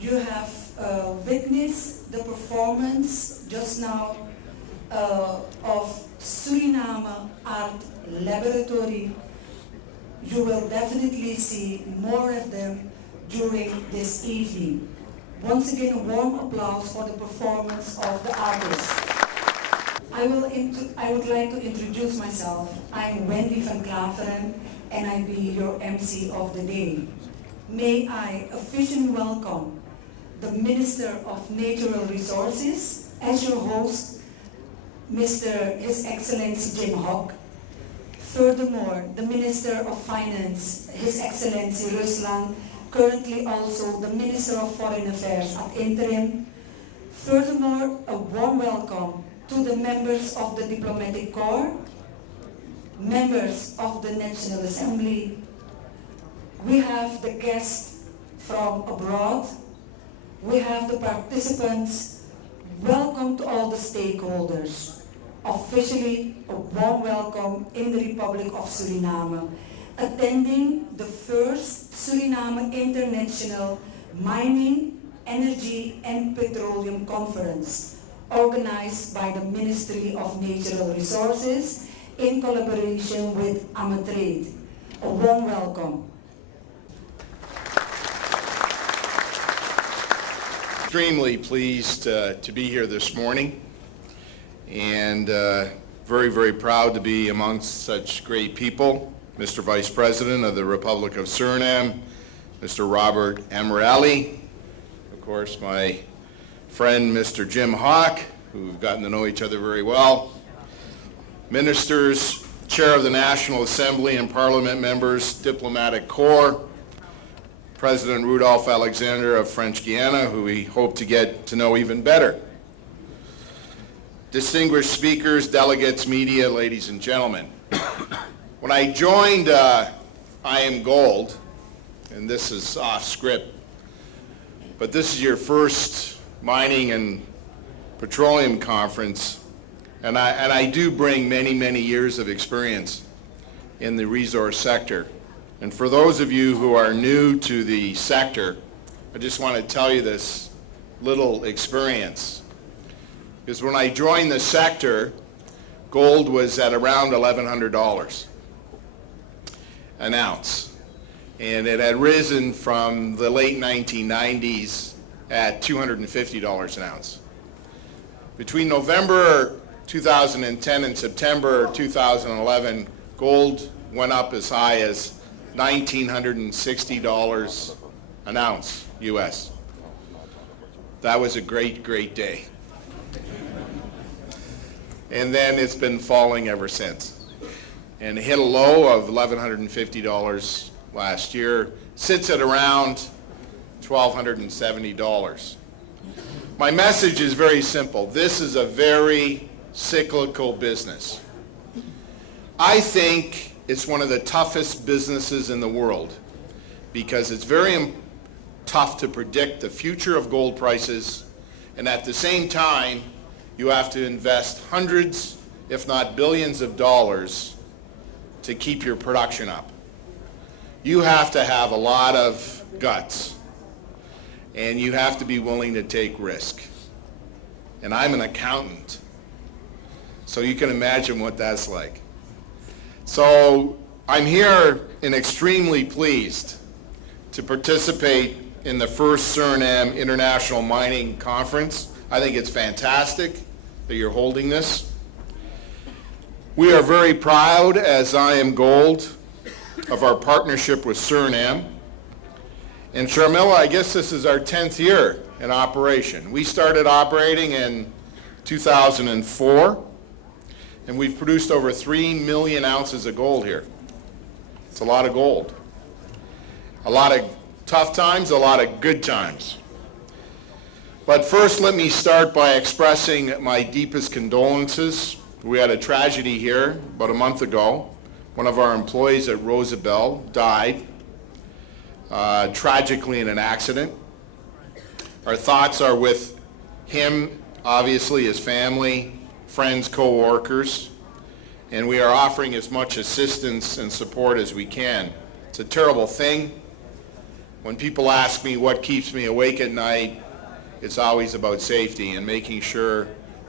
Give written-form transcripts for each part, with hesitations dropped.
You have witnessed the performance just now of Suriname Art Laboratory. You will definitely see more of them during this evening. Once again, a warm applause for the performance of the artists. I would like to introduce myself. I'm Wendy van Klaveren, and I'll be your MC of the day. May I officially welcome the Minister of Natural Resources as your host, His Excellency Jim Hock. Furthermore, the Minister of Finance, His Excellency Ruslan, currently also the Minister of Foreign Affairs ad interim. Furthermore, a warm welcome to the members of the Diplomatic Corps, members of the National Assembly. We have the guests from abroad. We have the participants. Welcome to all the stakeholders. Officially, a warm welcome in the Republic of Suriname, attending the first Suriname International Mining, Energy and Petroleum Conference, organized by the Ministry of Natural Resources in collaboration with Amatrade. A warm welcome. Extremely pleased to be here this morning, and very, very proud to be amongst such great people. Mr. Vice President of the Republic of Suriname, Mr. Robert Amirali, of course my friend Mr. Jim Hock, who we've gotten to know each other very well, ministers, Chair of the National Assembly and Parliament members, Diplomatic Corps, President Rudolph Alexander of French Guiana, who we hope to get to know even better. Distinguished speakers, delegates, media, ladies and gentlemen. When I joined I Am Gold, and this is off script, but this is your first mining and petroleum conference, and I do bring many, many years of experience in the resource sector. And for those of you who are new to the sector, I just want to tell you this little experience. Because when I joined the sector, gold was at around $1,100 an ounce. And it had risen from the late 1990s at $250 an ounce. Between November 2010 and September 2011, gold went up as high as $1,960 an ounce, US. That was a great, great day. And then it's been falling ever since. And it hit a low of $1,150 last year, sits at around $1,270. My message is very simple. This is a very cyclical business. I think it's one of the toughest businesses in the world because it's very tough to predict the future of gold prices, and at the same time, you have to invest hundreds, if not billions of dollars to keep your production up. You have to have a lot of guts, and you have to be willing to take risk. And I'm an accountant, so you can imagine what that's like. So I'm here and extremely pleased to participate in the first Suriname International Mining Conference. I think it's fantastic that you're holding this. We are very proud as I Am Gold of our partnership with Suriname. And Sharmila, I guess this is our 10th year in operation. We started operating in 2004. And we've produced over 3 million ounces of gold here. It's a lot of gold. A lot of tough times, a lot of good times. But first, let me start by expressing my deepest condolences. We had a tragedy here about a month ago. One of our employees at Rosabelle died tragically in an accident. Our thoughts are with him, obviously, his family, friends, co-workers, and we are offering as much assistance and support as we can. It's a terrible thing. When people ask me what keeps me awake at night, it's always about safety and making sure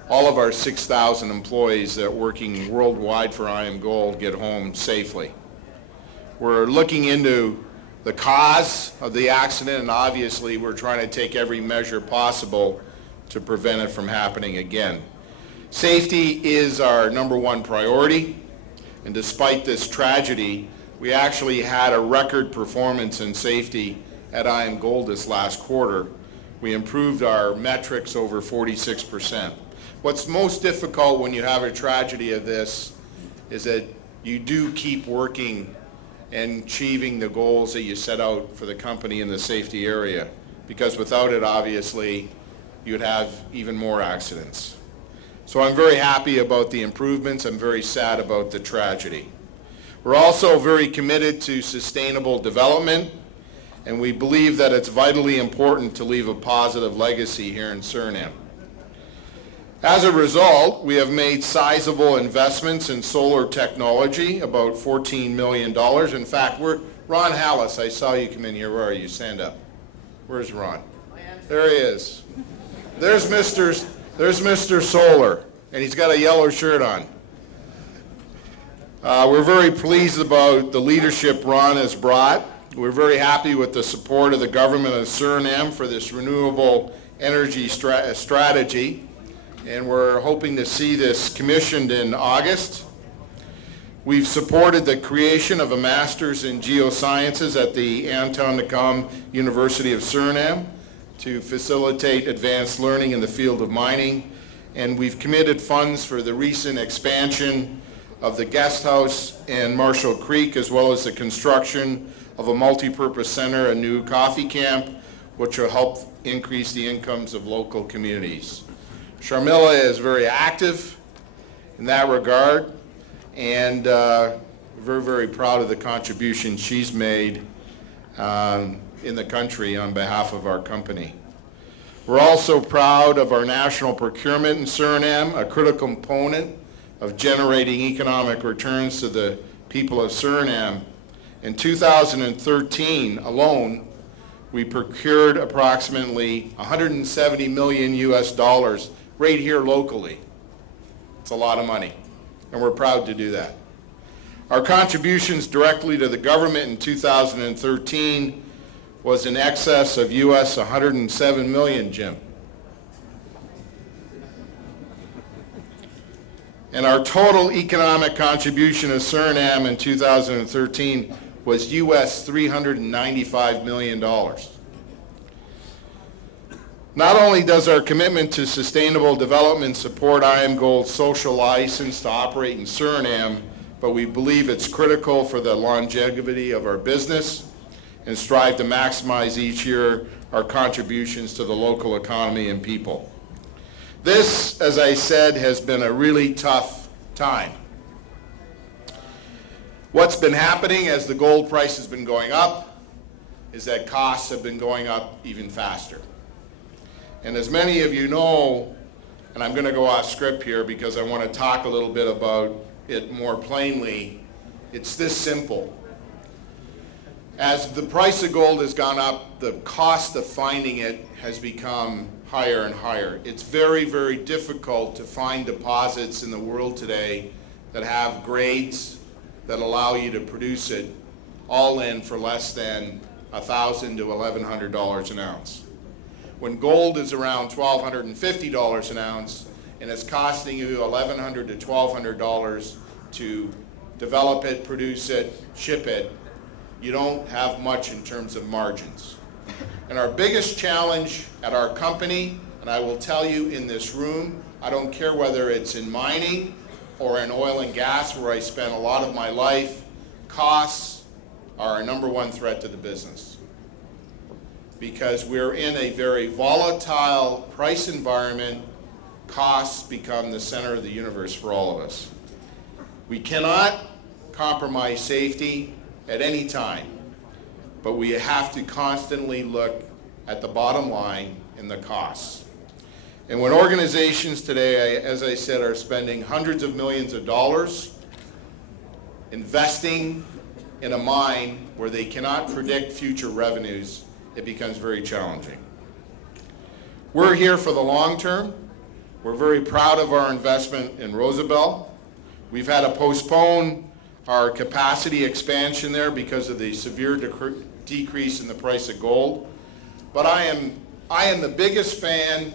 all of our 6,000 employees that are working worldwide for I Am Gold get home safely. We're looking into the cause of the accident, and obviously we're trying to take every measure possible to prevent it from happening again. Safety is our #1 priority, and despite this tragedy, we actually had a record performance in safety at I Am Gold this last quarter. We improved our metrics over 46%. What's most difficult when you have a tragedy of this is that you do keep working and achieving the goals that you set out for the company in the safety area, because without it, obviously, you'd have even more accidents. So I'm very happy about the improvements. I'm very sad about the tragedy. We're also very committed to sustainable development, and we believe that it's vitally important to leave a positive legacy here in Suriname. As a result, we have made sizable investments in solar technology, about $14 million. In fact, Ron Hallis, I saw you come in here. Where are you? Stand up. Where's Ron? There he is. There's Mr. Solar, and he's got a yellow shirt on. We're very pleased about the leadership Ron has brought. We're very happy with the support of the government of Suriname for this renewable energy strategy, and we're hoping to see this commissioned in August. We've supported the creation of a master's in geosciences at the Anton de Kom University of Suriname to facilitate advanced learning in the field of mining, and we've committed funds for the recent expansion of the guest house in Marshall Creek, as well as the construction of a multi-purpose center, a new coffee camp, which will help increase the incomes of local communities. Sharmila is very active in that regard, and very, very proud of the contribution she's made in the country on behalf of our company. We're also proud of our national procurement in Suriname, a critical component of generating economic returns to the people of Suriname. In 2013 alone, we procured approximately $170 million US right here locally. It's a lot of money, and we're proud to do that. Our contributions directly to the government in 2013 was in excess of US $107 million, Jim. And our total economic contribution to Suriname in 2013 was US $395 million. Not only does our commitment to sustainable development support IAMGOLD's social license to operate in Suriname, but we believe it's critical for the longevity of our business and strive to maximize each year our contributions to the local economy and people. This, as I said, has been a really tough time. What's been happening as the gold price has been going up is that costs have been going up even faster. And as many of you know, and I'm going to go off script here because I want to talk a little bit about it more plainly, it's this simple. As the price of gold has gone up, the cost of finding it has become higher and higher. It's very, very difficult to find deposits in the world today that have grades that allow you to produce it all in for less than $1,000 to $1,100 an ounce. When gold is around $1,250 an ounce and it's costing you $1,100 to $1,200 to develop it, produce it, ship it, you don't have much in terms of margins. And our biggest challenge at our company, and I will tell you in this room, I don't care whether it's in mining or in oil and gas where I spent a lot of my life, costs are our number one threat to the business. Because we're in a very volatile price environment, costs become the center of the universe for all of us. We cannot compromise safety at any time, but we have to constantly look at the bottom line and the costs. And when organizations today, as I said, are spending hundreds of millions of dollars investing in a mine where they cannot predict future revenues, it becomes very challenging. We're here for the long term. We're very proud of our investment in Rosabelle. We've had to postpone our capacity expansion there because of the severe decrease in the price of gold. But I am the biggest fan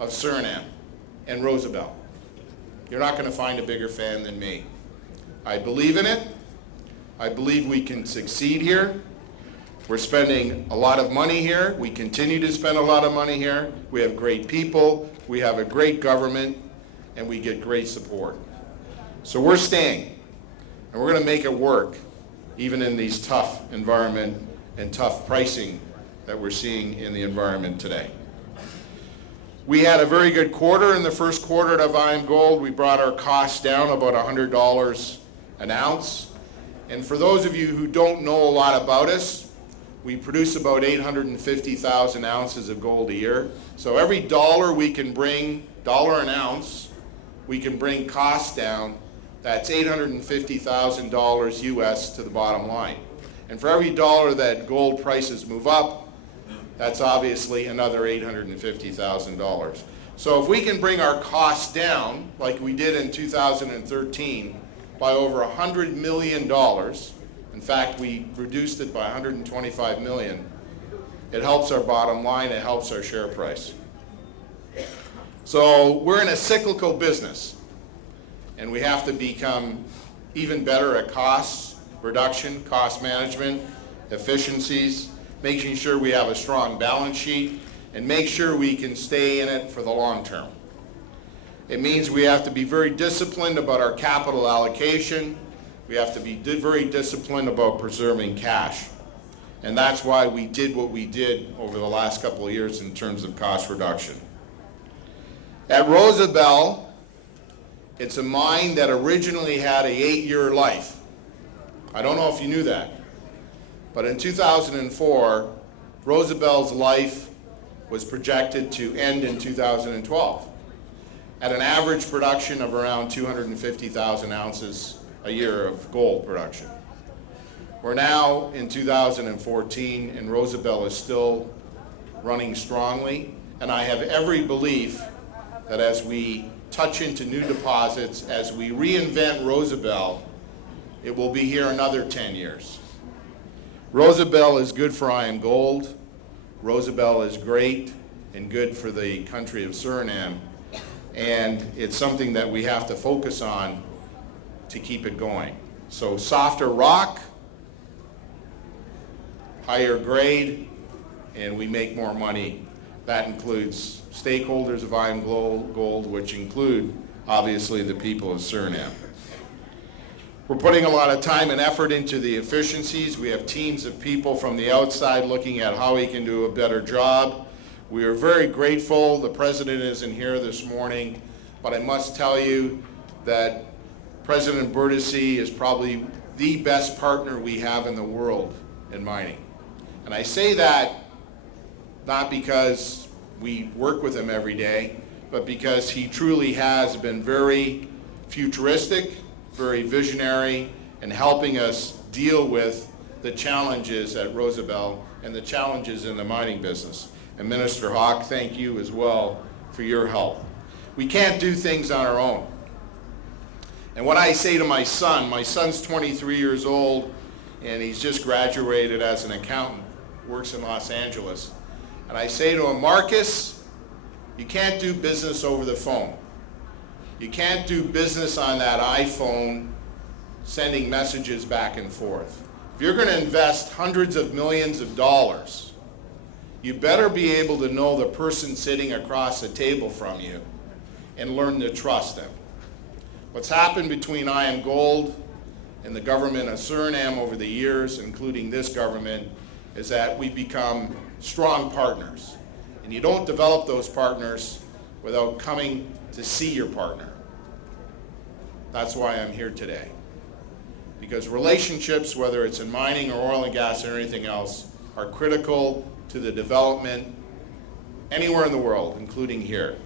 of Suriname and Rosabelle. You're not going to find a bigger fan than me. I believe in it. I believe we can succeed here. We're spending a lot of money here. We continue to spend a lot of money here. We have great people. We have a great government, and we get great support. So we're staying, and we're going to make it work, even in these tough environment and tough pricing that we're seeing in the environment today. We had a very good quarter in the first quarter of IAMGOLD. We brought our costs down about $100 an ounce. And for those of you who don't know a lot about us, we produce about 850,000 ounces of gold a year. So every dollar we can bring, dollar an ounce, we can bring costs down. That's $850,000 US to the bottom line. And for every dollar that gold prices move up, that's obviously another $850,000. So if we can bring our costs down, like we did in 2013, by over $100 million, in fact, we reduced it by $125 million, it helps our bottom line, it helps our share price. So we're in a cyclical business, and we have to become even better at cost reduction, cost management, efficiencies, making sure we have a strong balance sheet, and make sure we can stay in it for the long term. It means we have to be very disciplined about our capital allocation. We have to be very disciplined about preserving cash. And that's why we did what we did over the last couple of years in terms of cost reduction. At Rosabelle, it's a mine that originally had an 8-year life. I don't know if you knew that, but in 2004, Rosabelle's life was projected to end in 2012 at an average production of around 250,000 ounces a year of gold production. We're now in 2014 and Rosabelle is still running strongly, and I have every belief that as we touch into new deposits, as we reinvent Rosabelle, it will be here another 10 years. Rosabelle is good for IAMGOLD. Rosabelle is great and good for the country of Suriname, and it's something that we have to focus on to keep it going. So softer rock, higher grade, and we make more money. That includes stakeholders of IAMGOLD, which include, obviously, the people of Suriname. We're putting a lot of time and effort into the efficiencies. We have teams of people from the outside looking at how we can do a better job. We are very grateful. The President isn't here this morning, but I must tell you that President Burdisi is probably the best partner we have in the world in mining. And I say that not because we work with him every day, but because he truly has been very futuristic, very visionary, and helping us deal with the challenges at Rosabelle and the challenges in the mining business. And Minister Hawk, thank you as well for your help. We can't do things on our own. And what I say to my son's 23 years old, and he's just graduated as an accountant, works in Los Angeles. And I say to him, Marcus, you can't do business over the phone. You can't do business on that iPhone sending messages back and forth. If you're going to invest hundreds of millions of dollars, you better be able to know the person sitting across the table from you and learn to trust them. What's happened between IAMGOLD and the government of Suriname over the years, including this government, is that we've become strong partners. And you don't develop those partners without coming to see your partner. That's why I'm here today. Because relationships, whether it's in mining or oil and gas or anything else, are critical to the development anywhere in the world, including here.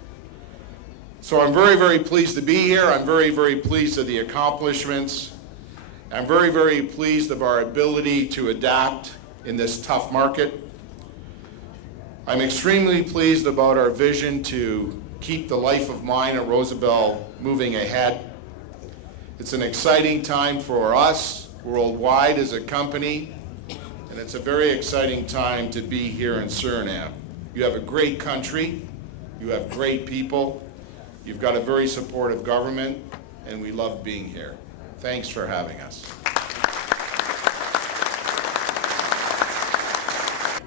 So I'm very, very pleased to be here. I'm very, very pleased of the accomplishments. I'm very, very pleased of our ability to adapt in this tough market. I'm extremely pleased about our vision to keep the life of mine at Rosabelle moving ahead. It's an exciting time for us worldwide as a company, and it's a very exciting time to be here in Suriname. You have a great country, you have great people, you've got a very supportive government, and we love being here. Thanks for having us.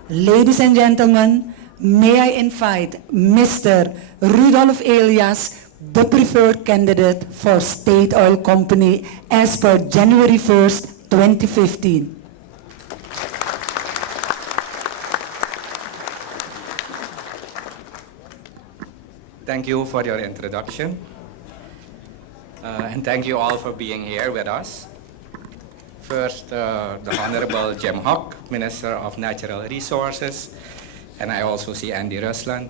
Ladies and gentlemen, may I invite Mr. Rudolf Elias, the preferred candidate for State Oil Company as per January 1st, 2015. Thank you for your introduction. And thank you all for being here with us. First, the Honorable Jim Hock, Minister of Natural Resources, and I also see Andy Rusland,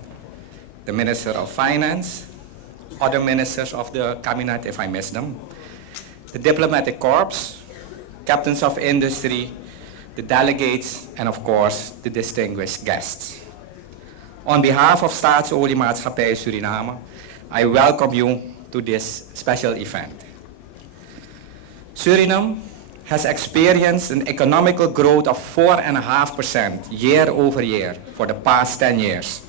the Minister of Finance, other ministers of the cabinet if I miss them, the diplomatic corps, captains of industry, the delegates, and of course, the distinguished guests. On behalf of Staatsoliemaatschappij Suriname, I welcome you to this special event. Suriname has experienced an economical growth of 4.5% year over year for the past 10 years,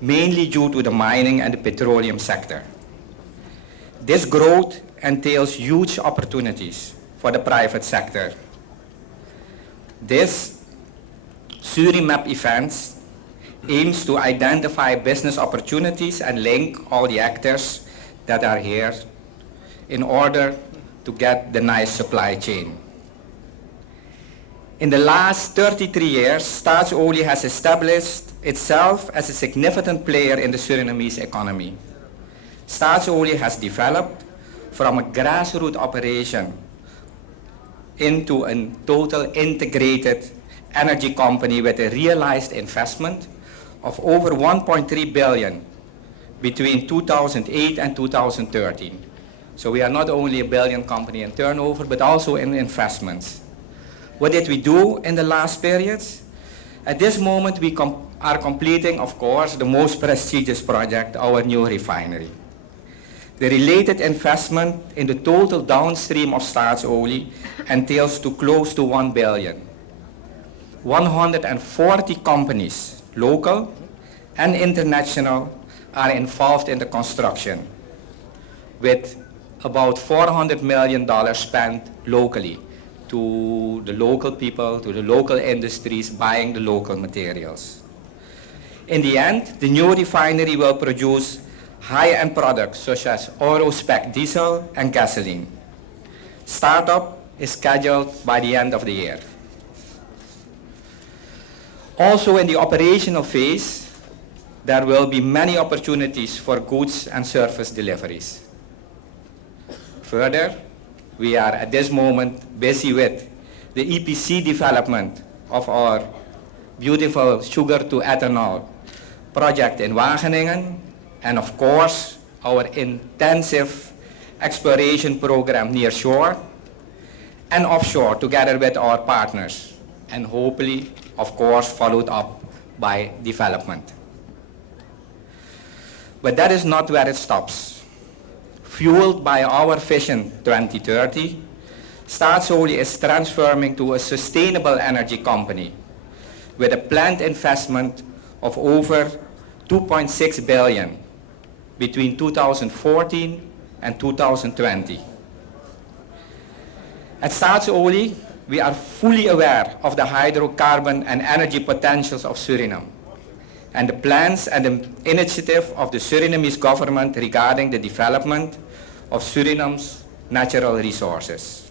mainly due to the mining and the petroleum sector. This growth entails huge opportunities for the private sector. This surimep event aims to identify business opportunities and link all the actors that are here in order to get the nice supply chain. In the last 33 years, Staatsolie has established itself as a significant player in the Surinamese economy. Staatsolie has developed from a grassroots operation into a total integrated energy company with a realized investment of over 1.3 billion between 2008 and 2013. So we are not only a billion company in turnover, but also in investments. What did we do in the last periods? At this moment, we are completing, of course, the most prestigious project, our new refinery. The related investment in the total downstream of Staatsolie entails to close to 1 billion. 140 companies, local and international, are involved in the construction, with about $400 million spent locally to the local people, to the local industries buying the local materials. In the end, the new refinery will produce high-end products such as Euro-spec diesel and gasoline. Startup is scheduled by the end of the year. Also in the operational phase, there will be many opportunities for goods and service deliveries. Further, we are at this moment busy with the EPC development of our beautiful sugar to ethanol project in Wageningen, and of course, our intensive exploration program near shore and offshore together with our partners, and hopefully, of course, followed up by development. But that is not where it stops. Fueled by our Vision 2030, Staatsolie is transforming to a sustainable energy company with a planned investment of over 2.6 billion between 2014 and 2020. At Staatsolie, we are fully aware of the hydrocarbon and energy potentials of Suriname and the plans and the initiative of the Surinamese government regarding the development of Suriname's natural resources.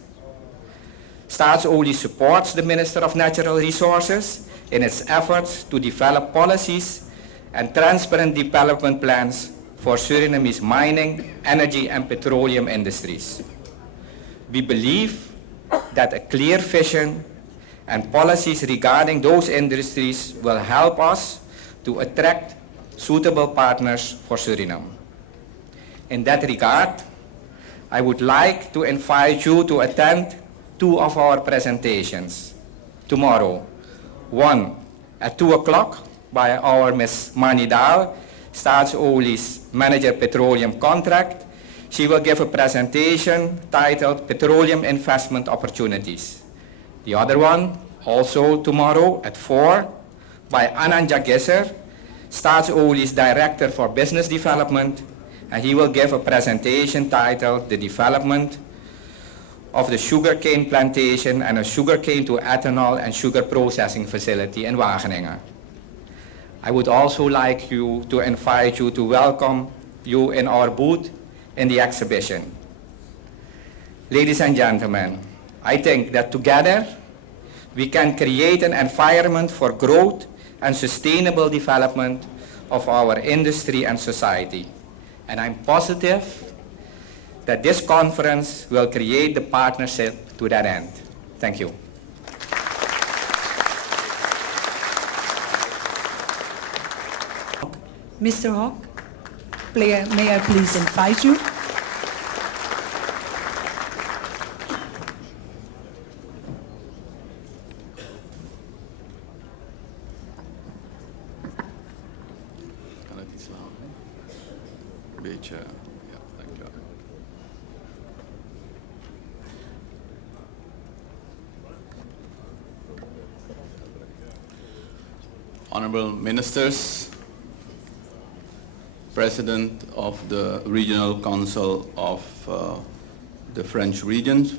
Staatsolie supports the Minister of Natural Resources in its efforts to develop policies and transparent development plans for Surinamese mining, energy and petroleum industries. We believe that a clear vision and policies regarding those industries will help us to attract suitable partners for Suriname. In that regard, I would like to invite you to attend two of our presentations tomorrow. One at 2 o'clock by our Ms. Mani Dahl, Staatsolie's Manager Petroleum Contract. She will give a presentation titled Petroleum Investment Opportunities. The other one, also tomorrow at 4, by Ananja Gisser, Staatsolie's Director for Business Development, and he will give a presentation titled The Development of the Sugarcane Plantation and a Sugarcane to Ethanol and Sugar Processing Facility in Wageningen. I would also like to invite you to welcome you in our booth in the exhibition. Ladies and gentlemen, I think that together we can create an environment for growth and sustainable development of our industry and society. And I'm positive that this conference will create the partnership to that end. Thank you. Mr. Hawk, may I please invite you? Honorable Ministers, President of the Regional Council of the French regions,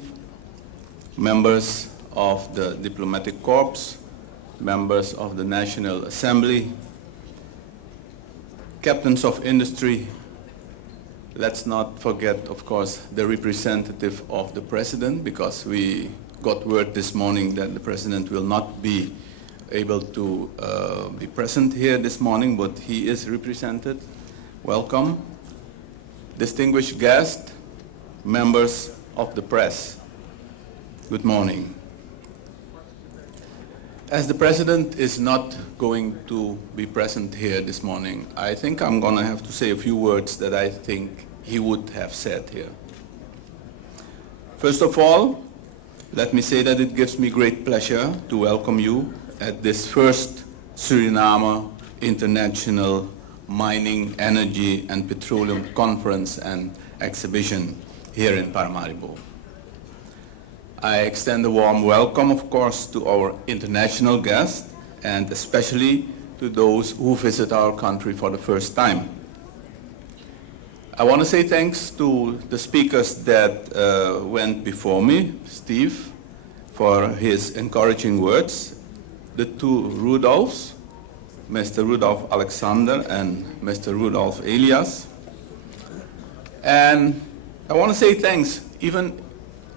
members of the Diplomatic Corps, members of the National Assembly, captains of industry, let's not forget, of course, the representative of the President, because we got word this morning that the President will not be able to be present here this morning, but he is represented. Welcome. Distinguished guests, members of the press, good morning. As the President is not going to be present here this morning, I think I'm going to have to say a few words that I think he would have said here. First of all, let me say that it gives me great pleasure to welcome you at this first Suriname International Mining, Energy and Petroleum Conference and Exhibition here in Paramaribo. I extend a warm welcome, of course, to our international guests and especially to those who visit our country for the first time. I want to say thanks to the speakers that went before me, Steve, for his encouraging words, the two Rudolphs, Mr. Rudolf Alexander and Mr. Rudolf Elias. And I want to say thanks, even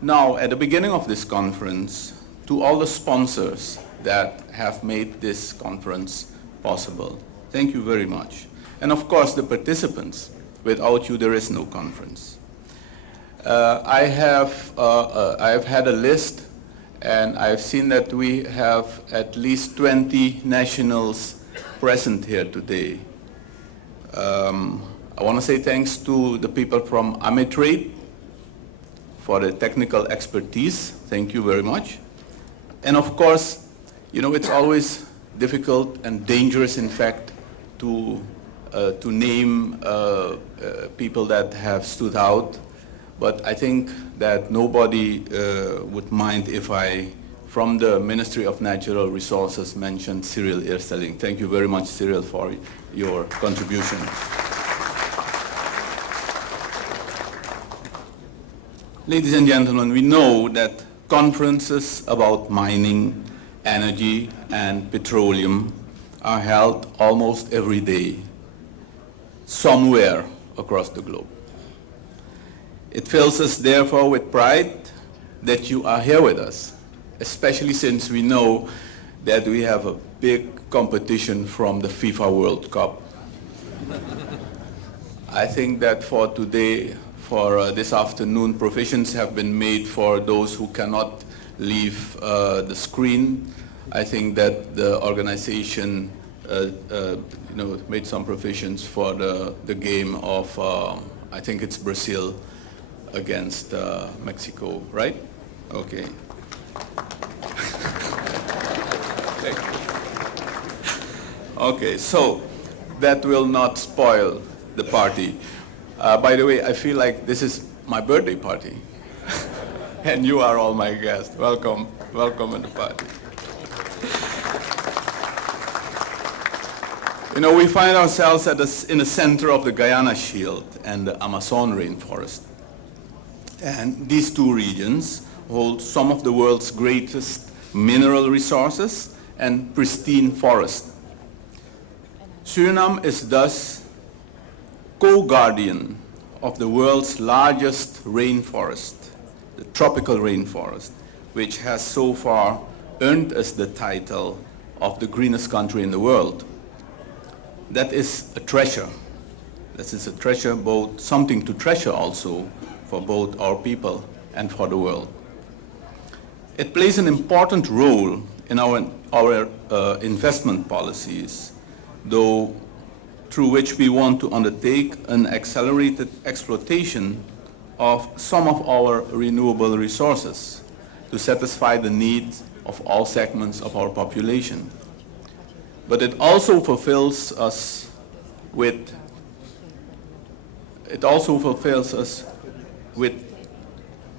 now, at the beginning of this conference, to all the sponsors that have made this conference possible. Thank you very much. And of course, the participants. Without you, there is no conference. I have had a list, and I've seen that we have at least 20 nationals present here today. I want to say thanks to the people from Amitrade for the technical expertise. Thank you very much. And of course, you know, it's always difficult and dangerous, in fact, to name people that have stood out. But I think that nobody would mind if I, from the Ministry of Natural Resources, mentioned Cyril Eersteling. Thank you very much, Cyril, for your contribution. Ladies and gentlemen, we know that conferences about mining, energy, and petroleum are held almost every day, somewhere across the globe. It fills us, therefore, with pride that you are here with us, especially since we know that we have a big competition from the FIFA World Cup. I think that for today, for this afternoon, provisions have been made for those who cannot leave the screen. I think that the organization made some provisions for the game of, I think it's Brazil against Mexico, right? Okay. Okay, so that will not spoil the party. By the way, I feel like this is my birthday party. And you are all my guests. Welcome, welcome at the party. You know, we find ourselves in the center of the Guyana Shield and the Amazon rainforest. And these two regions hold some of the world's greatest mineral resources and pristine forests. Suriname is thus co-guardian of the world's largest rainforest, the tropical rainforest, which has so far earned us the title of the greenest country in the world. That is a treasure. That is a treasure, both something to treasure also for both our people and for the world. It plays an important role in our investment policies, though through which we want to undertake an accelerated exploitation of some of our renewable resources to satisfy the needs of all segments of our population. But it also fulfills us with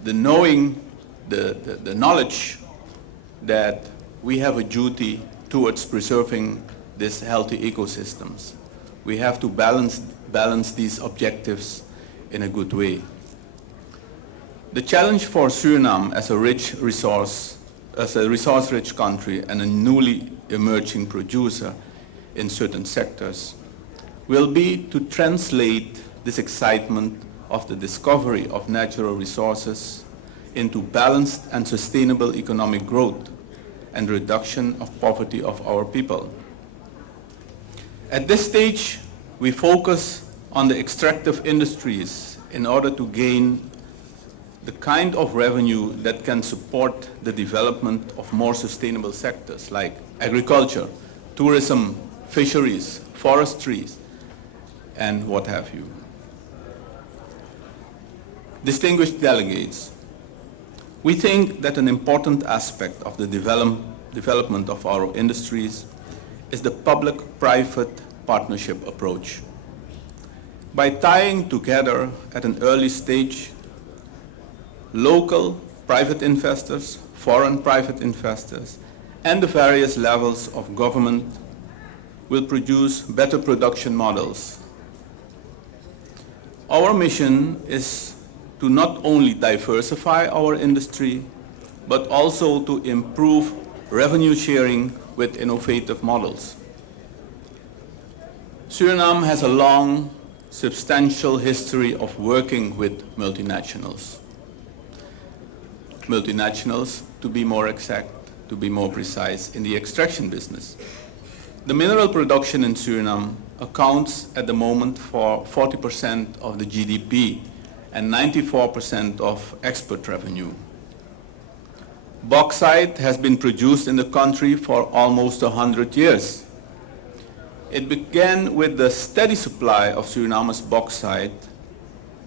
the knowledge that we have a duty towards preserving these healthy ecosystems. We have to balance these objectives in a good way. The challenge for Suriname as a resource-rich country and a newly emerging producer in certain sectors will be to translate this excitement of the discovery of natural resources into balanced and sustainable economic growth and reduction of poverty of our people. At this stage, we focus on the extractive industries in order to gain the kind of revenue that can support the development of more sustainable sectors like agriculture, tourism, fisheries, forestries, and what have you. Distinguished delegates, we think that an important aspect of the development of our industries is the public-private partnership approach. By tying together at an early stage local private investors, foreign private investors, and the various levels of government will produce better production models. Our mission is to not only diversify our industry, but also to improve revenue sharing with innovative models. Suriname has a long, substantial history of working with multinationals. Multinationals, to be more exact, to be more precise, in the extraction business. The mineral production in Suriname accounts at the moment for 40% of the GDP and 94% of export revenue. Bauxite has been produced in the country for almost 100 years. It began with the steady supply of Suriname's bauxite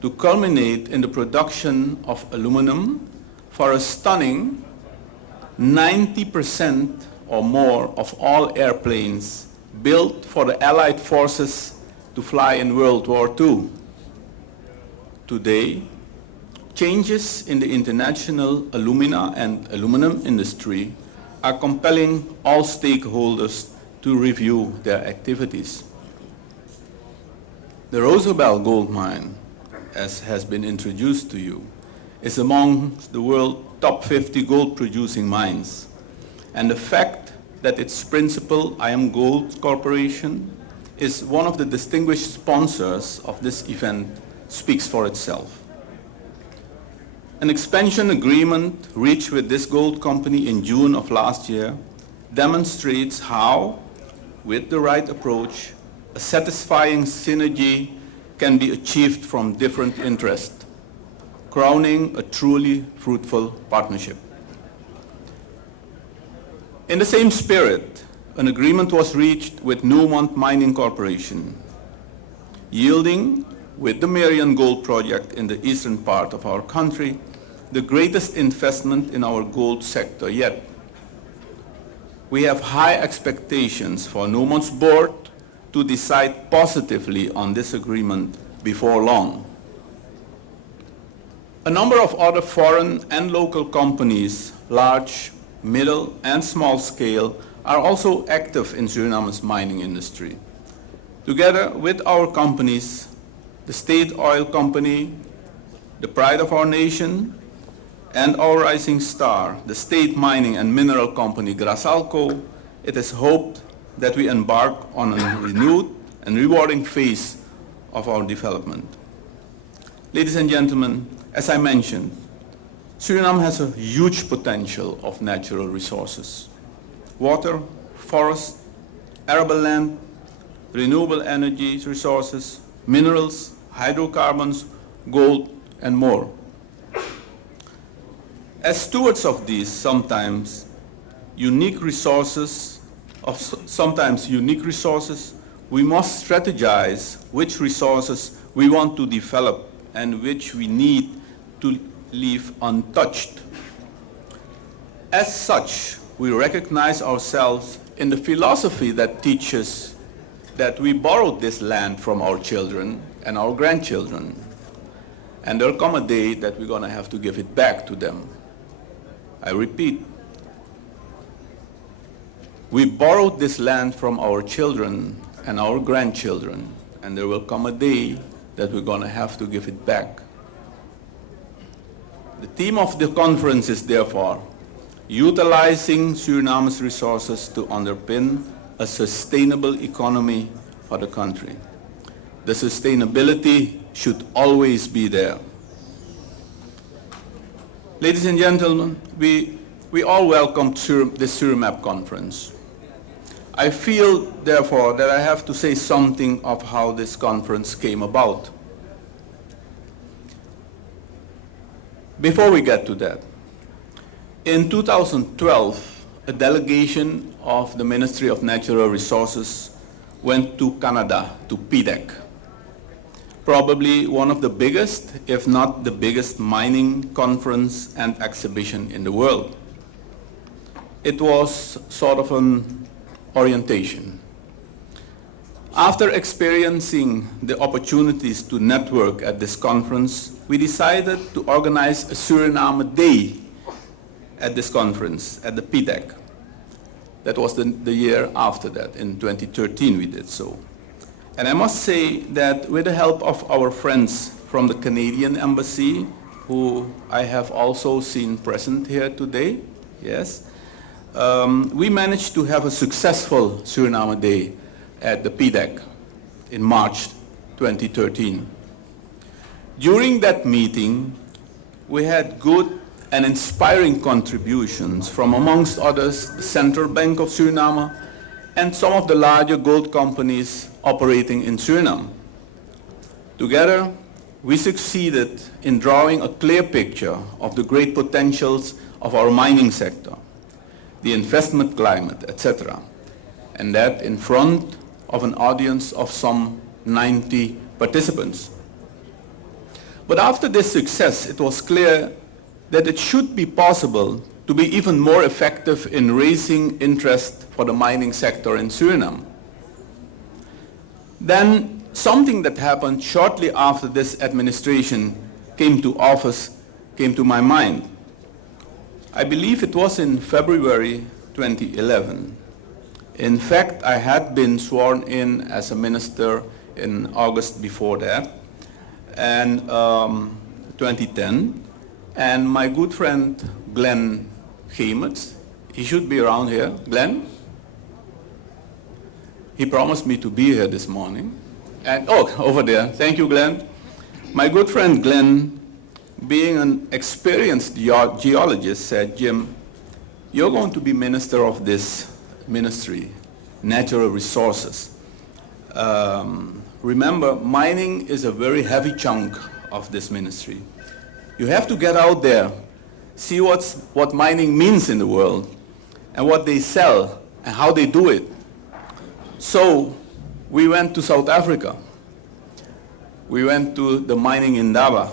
to culminate in the production of aluminum for a stunning 90% or more of all airplanes built for the Allied forces to fly in World War II. Today, changes in the international alumina and aluminum industry are compelling all stakeholders to review their activities. The Rosabelle gold mine, as has been introduced to you, is among the world's top 50 gold producing mines. And the fact that its principal, IM Gold Corporation, is one of the distinguished sponsors of this event speaks for itself. An expansion agreement reached with this gold company in June of last year demonstrates how, with the right approach, a satisfying synergy can be achieved from different interests, crowning a truly fruitful partnership. In the same spirit, an agreement was reached with Newmont Mining Corporation, yielding, with the Marion Gold Project in the eastern part of our country, the greatest investment in our gold sector yet. We have high expectations for Newmont's board to decide positively on this agreement before long. A number of other foreign and local companies, large, middle, and small scale, are also active in Suriname's mining industry. Together with our companies, the State Oil Company, the pride of our nation, and our rising star, the State Mining and Mineral Company Grasalco, it is hoped that we embark on a renewed and rewarding phase of our development. Ladies and gentlemen, as I mentioned, Suriname has a huge potential of natural resources: water, forest, arable land, renewable energy resources, minerals, hydrocarbons, gold, and more. As stewards of these sometimes unique resources, we must strategize which resources we want to develop and which we need to leave untouched. As such, we recognize ourselves in the philosophy that teaches that we borrowed this land from our children and our grandchildren, and there'll come a day that we're going to have to give it back to them. I repeat, we borrowed this land from our children and our grandchildren, and there will come a day that we're going to have to give it back. The theme of the conference is therefore utilizing Suriname's resources to underpin a sustainable economy for the country. The sustainability should always be there. Ladies and gentlemen, we all welcome the surimep conference. I feel, therefore, that I have to say something of how this conference came about. Before we get to that, in 2012, a delegation of the Ministry of Natural Resources went to Canada, to PDEC, probably one of the biggest, if not the biggest, mining conference and exhibition in the world. It was sort of an orientation. After experiencing the opportunities to network at this conference, we decided to organize a Suriname Day at this conference, at the PDEC. That was the year after that. In 2013 we did so. And I must say that with the help of our friends from the Canadian Embassy, who I have also seen present here today, yes, we managed to have a successful Suriname Day at the PDEC in March 2013. During that meeting, we had good and inspiring contributions from, amongst others, the Central Bank of Suriname and some of the larger gold companies operating in Suriname. Together, we succeeded in drawing a clear picture of the great potentials of our mining sector, the investment climate, etc., and that in front of an audience of some 90 participants. But after this success, it was clear that it should be possible to be even more effective in raising interest for the mining sector in Suriname. Then something that happened shortly after this administration came to office came to my mind. I believe it was in February 2011. In fact, I had been sworn in as a minister in August before that, and 2010. And my good friend Glenn Hemets, he should be around here. Glenn? He promised me to be here this morning. And, oh, over there. Thank you, Glenn. My good friend Glenn, being an experienced geologist, said, Jim, you're going to be minister of this ministry, natural resources. Remember, mining is a very heavy chunk of this ministry. You have to get out there, see what mining means in the world, and what they sell, and how they do it. So we went to South Africa. We went to the mining in Indaba.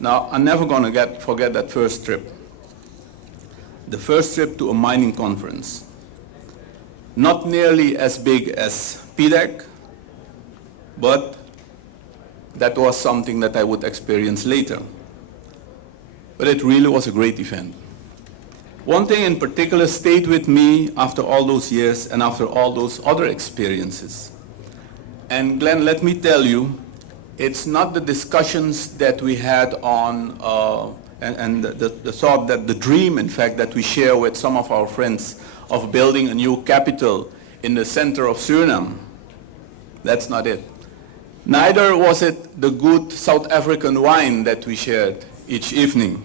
Now, I'm never going to forget that first trip. The first trip to a mining conference. Not nearly as big as PDEC, but that was something that I would experience later. But it really was a great event. One thing in particular stayed with me after all those years and after all those other experiences. And Glenn, let me tell you, it's not the discussions that we had on, and the thought that the dream, in fact, that we share with some of our friends of building a new capital in the center of Suriname. That's not it. Neither was it the good South African wine that we shared each evening.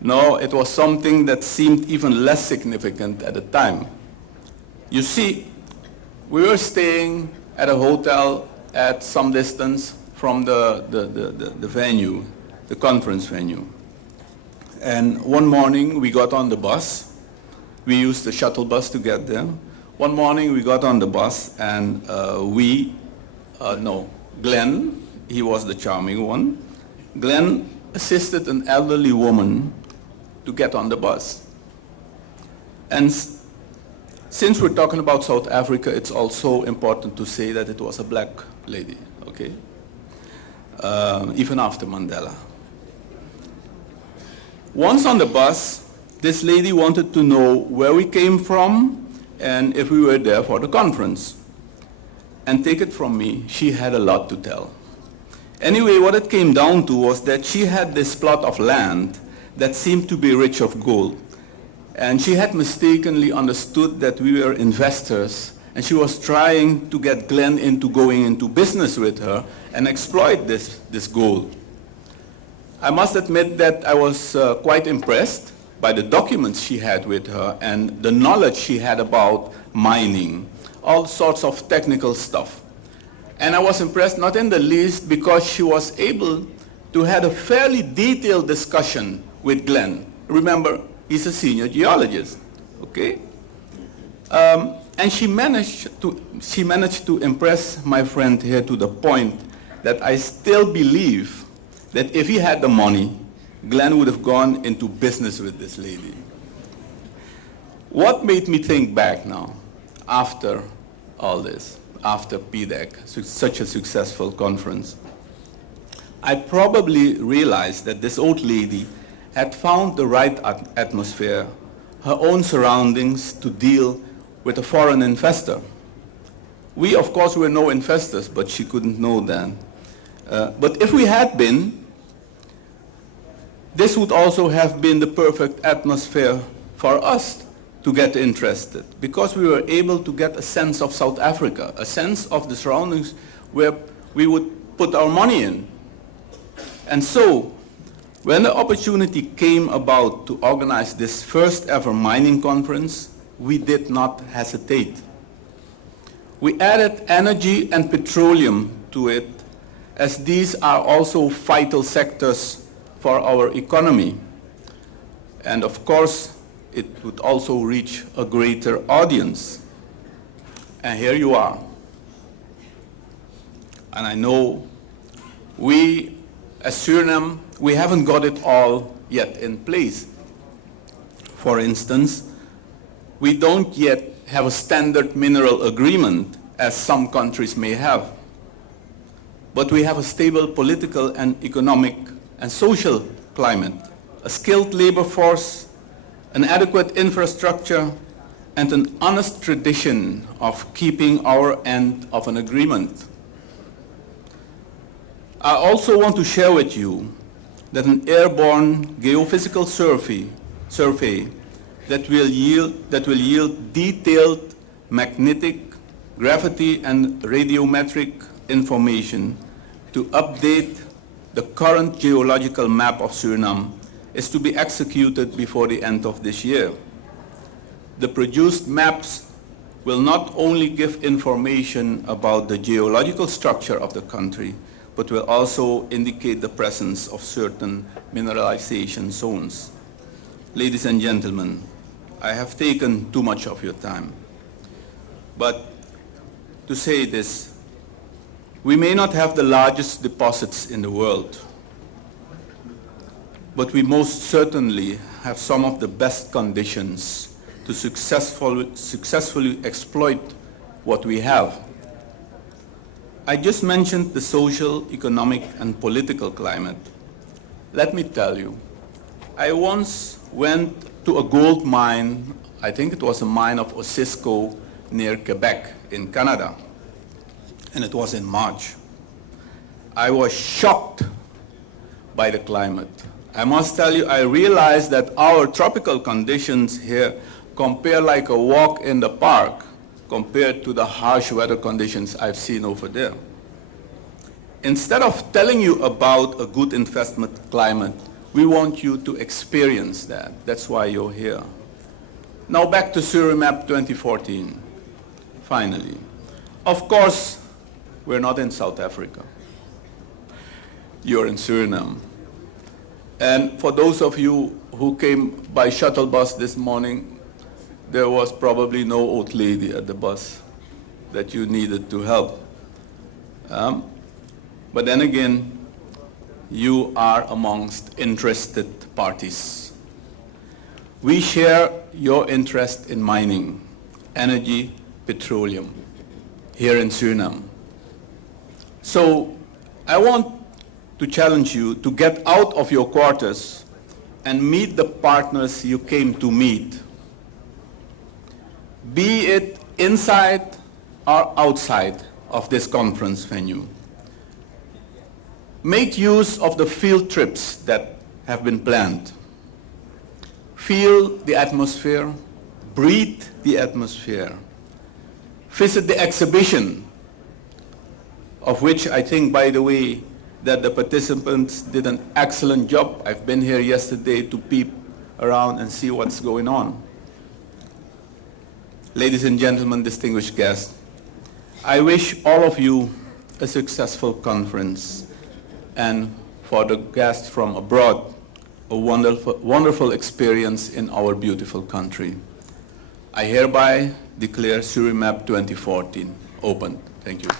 No, it was something that seemed even less significant at the time. You see, we were staying at a hotel at some distance from the venue, the conference venue. And one morning we got on the bus. We used the shuttle bus to get there. One morning we got on the bus and Glenn, he was the charming one. Glenn assisted an elderly woman to get on the bus. And since we're talking about South Africa, it's also important to say that it was a black lady, okay? Even after Mandela. Once on the bus, this lady wanted to know where we came from and if we were there for the conference. And take it from me, she had a lot to tell. Anyway, what it came down to was that she had this plot of land that seemed to be rich of gold. And she had mistakenly understood that we were investors and she was trying to get Glenn into going into business with her and exploit this goal. I must admit that I was quite impressed by the documents she had with her and the knowledge she had about mining, all sorts of technical stuff. And I was impressed not in the least because she was able to have a fairly detailed discussion with Glenn. Remember, he's a senior geologist, okay? And she managed to impress my friend here to the point that I still believe that if he had the money, Glenn would have gone into business with this lady. What made me think back now, after all this, after PDAC, such a successful conference? I probably realized that this old lady had found the right atmosphere, her own surroundings to deal with a foreign investor. We, of course, were no investors, but she couldn't know that. But if we had been, this would also have been the perfect atmosphere for us to get interested, because we were able to get a sense of South Africa, a sense of the surroundings where we would put our money in. And so, when the opportunity came about to organize this first ever mining conference, we did not hesitate. We added energy and petroleum to it, as these are also vital sectors for our economy. And of course, it would also reach a greater audience. And here you are. And I know we, as Suriname, we haven't got it all yet in place. For instance, we don't yet have a standard mineral agreement, as some countries may have. But we have a stable political and economic and social climate, a skilled labor force, an adequate infrastructure, and an honest tradition of keeping our end of an agreement. I also want to share with you that an airborne geophysical survey that will yield detailed magnetic, gravity, and radiometric information to update the current geological map of Suriname is to be executed before the end of this year. The produced maps will not only give information about the geological structure of the country, but will also indicate the presence of certain mineralization zones. Ladies and gentlemen, I have taken too much of your time. But to say this, we may not have the largest deposits in the world, but we most certainly have some of the best conditions to successfully exploit what we have. I just mentioned the social, economic, and political climate. Let me tell you, I once went to a gold mine, I think it was a mine of Osisko near Quebec in Canada, and it was in March. I was shocked by the climate. I must tell you, I realized that our tropical conditions here compare like a walk in the park compared to the harsh weather conditions I've seen over there. Instead of telling you about a good investment climate, we want you to experience that. That's why you're here. Now back to Surimap 2014, finally. Of course, we're not in South Africa. You're in Suriname. And for those of you who came by shuttle bus this morning, there was probably no old lady at the bus that you needed to help. But then again, you are amongst interested parties. We share your interest in mining, energy, petroleum here in Suriname. So I want to challenge you to get out of your quarters and meet the partners you came to meet, be it inside or outside of this conference venue. Make use of the field trips that have been planned. Feel the atmosphere, breathe the atmosphere. visit the exhibition, of which I think, by the way, that the participants did an excellent job. I've been here yesterday to peep around and see what's going on. Ladies and gentlemen, distinguished guests, I wish all of you a successful conference, and for the guests from abroad, a wonderful experience in our beautiful country. I hereby declare Surimep 2014 open. Thank you.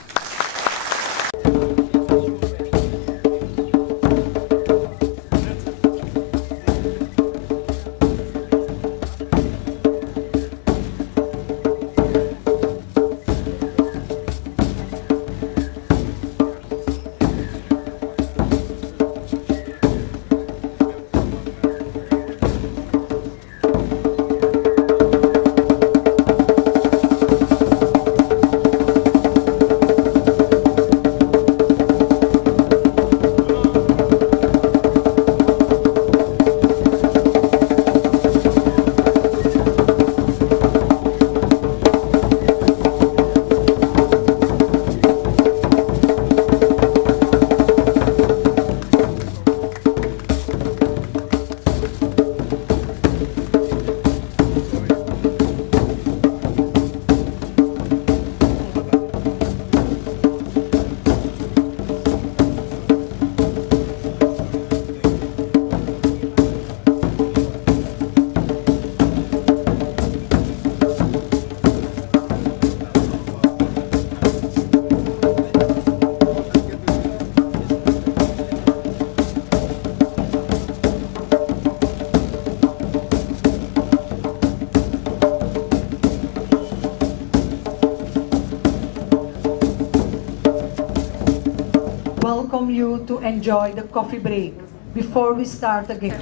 Welcome you to enjoy the coffee break before we start again.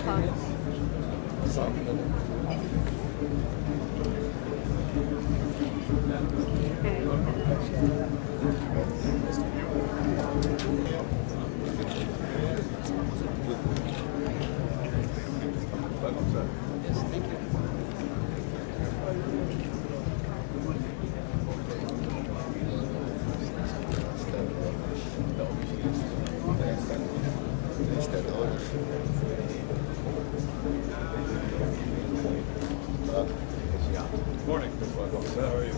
Morning. How are you?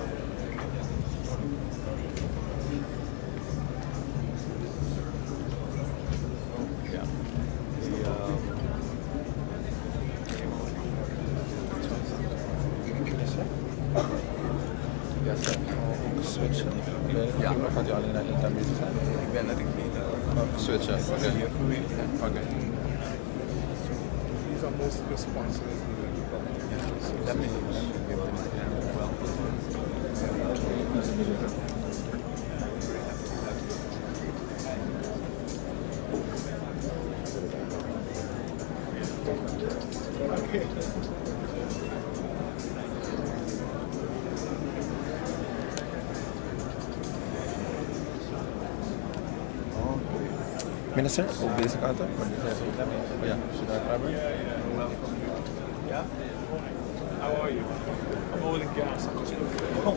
Yeah. Yes, sir. Switch. Ja, dan gaat u alleen naar interview zijn. Ik ben dat ik niet. Switch. Okay. Okay. These are most of the sponsors. Let me give them Minister, op deze kant op? Ja, should I grab it? Yeah? How are you? I'm oil and gas. I just oh,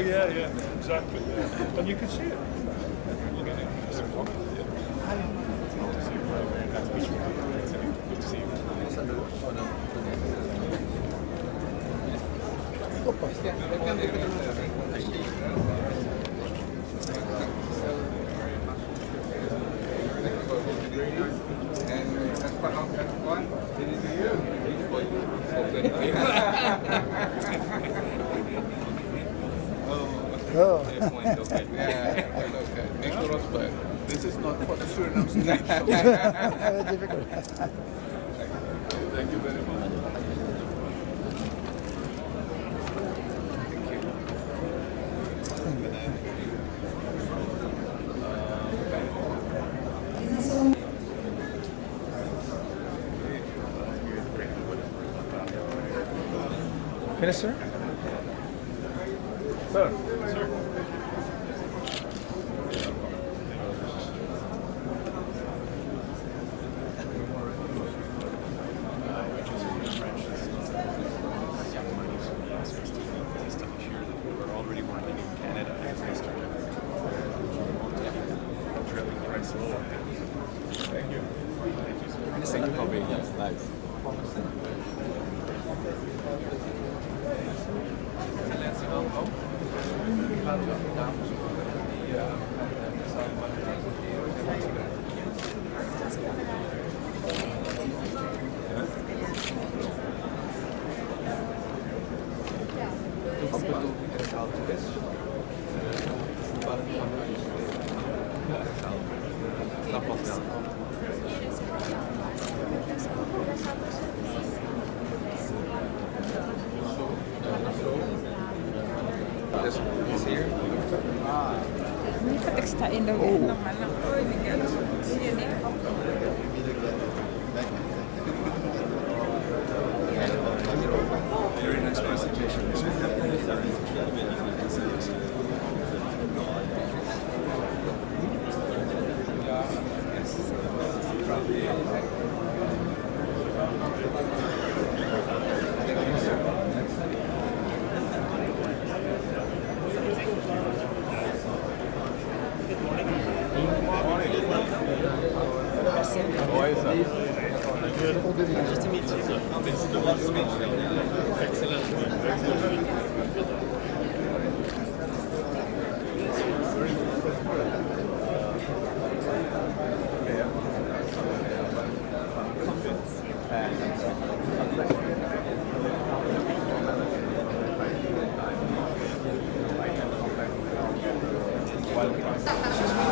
yeah, exactly. And you can see it. Look at it. It's a clock. Good to see you. Oh. Okay. Yeah, okay. Make sure it's clear. This is not for the Suriname street. Difficult. Thank you very much. Minister? Sir. Sir. Thank you. Thank you for being here. Nice. Está in the way naman lang. Oh, Miguel. Siya din. Very nice presentation.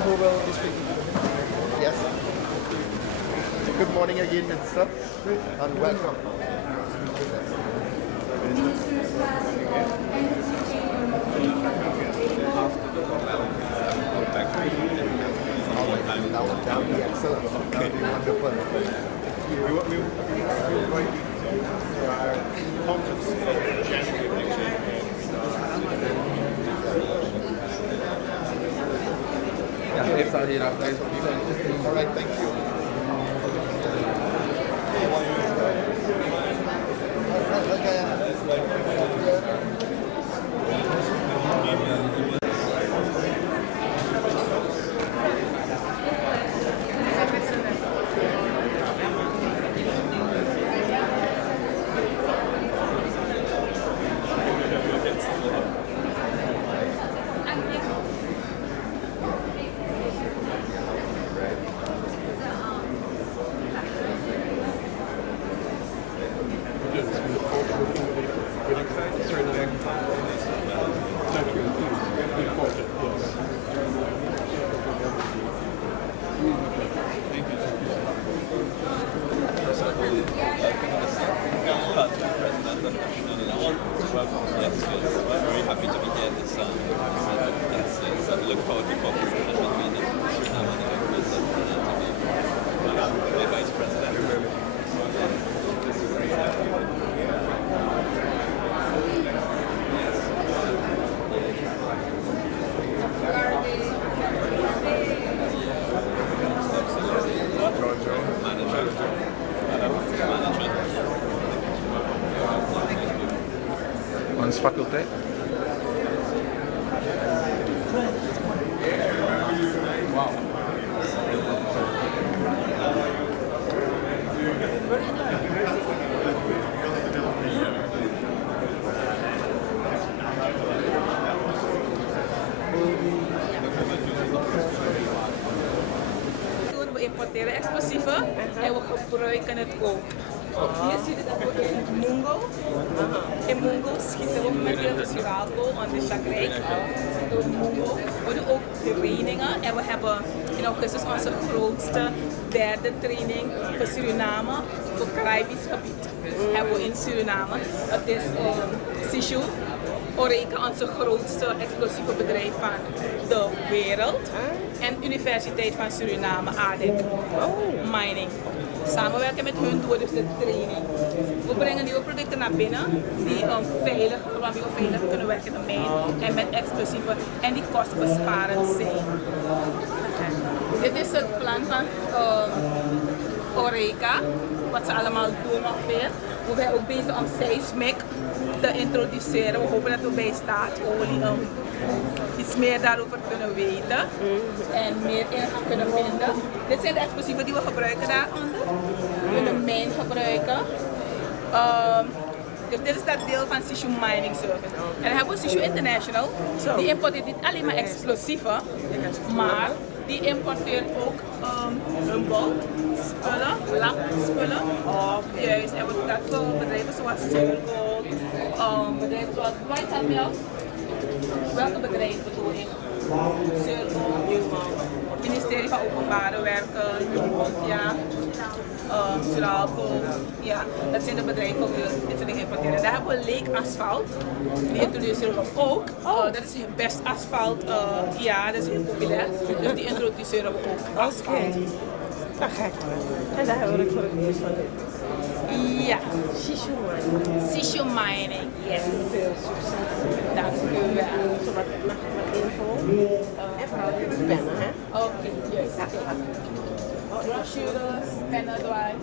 Who will be speaking? Yes. Good morning again, Minister, and welcome. That would be excellent. That would be wonderful. We invite you to our conference in January next year. All right, thank you. Very happy to be here this I look forward to talking to the meeting. My Vice President. Ons faculteit. We importeren explosieven en we gebruiken het ook. Hier zie je dat we in Mungo. In Mungo schieten we met heel veel Siralco aan de chagrijn. We doen ook trainingen en we hebben in augustus onze grootste derde training voor Suriname, voor Caribisch gebied. Hebben we in Suriname. Het is Sishu. Oreca, onze grootste explosieve bedrijf van de wereld. En Universiteit van Suriname, ADEC. Mining. Samenwerken met hun doen we dus de training. We brengen nieuwe producten naar binnen die waarmee we veilig kunnen werken in de mijn en met explosieven en die kostbesparend zijn. Dit is het plan van Oreca, wat ze allemaal doen ongeveer. We zijn ook bezig om seismic te introduceren. We hopen dat we bij staatolie iets meer daarover kunnen weten en meer in kunnen vinden. Dit zijn de explosieven die we gebruiken daaronder. We kunnen mijn gebruiken. Dus dit is dat deel van Sishu Mining Service. En dan hebben we Sishu International. Die importeert niet alleen maar explosieven, maar die importeert ook spullen, lakspullen. Juist, en we doen dat voor bedrijven zoals Circle, bedrijven zoals Vitalmilk. Welke bedrijven doe ik? Circle, het ministerie van Openbare Werken, ja. Ja, dat zijn de bedrijven die dit soort dingen importeren. Daar hebben we Leek asfalt, die introduceren we ook. Dat is het best asfalt, ja, dat is heel populair. Dus die introduceren we ook asfalt. Dat gek. En daar hebben we het voor het nieuws van dit. Ja. Sishu Mining. Sishu Mining, yes. Veel succes. Dank u wel. Wat info. En vooral de pennen, hè? Oké, juist. Brochures, pennen erbij.